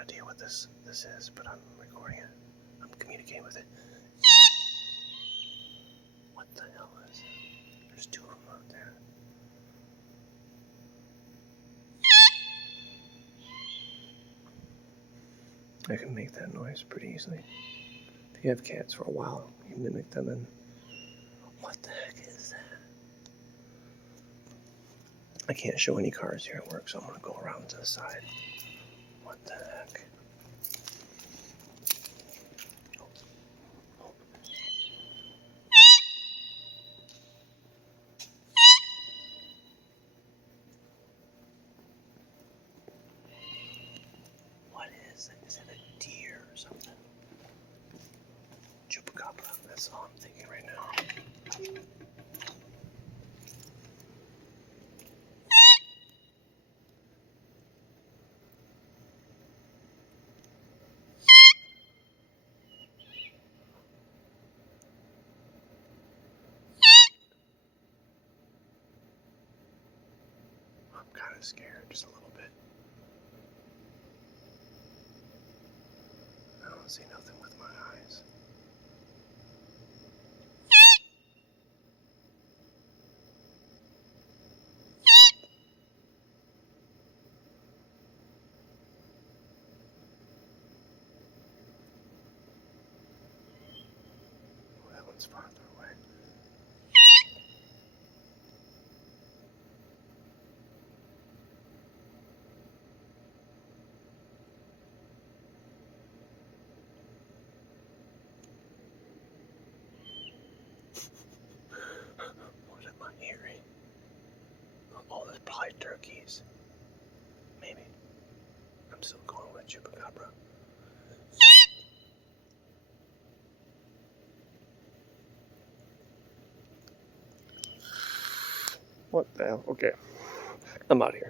idea what this is, but I'm recording it. I'm communicating with it. What the hell is it? There's two of them out there. I can make that noise pretty easily. If you have cats for a while, you mimic them and... What the heck is that? I can't show any cars here at work, so I'm going to go around to the side. What the heck? What is it? Is it a deer or something? Chupacabra, that's all I'm thinking right now. I'm kind of scared, just a little bit. I don't see nothing with my eyes. Oh, that one's farther away. What am I hearing? Oh, there's probably turkeys. Maybe. I'm still going with Chupacabra. What the hell? Okay. I'm out of here.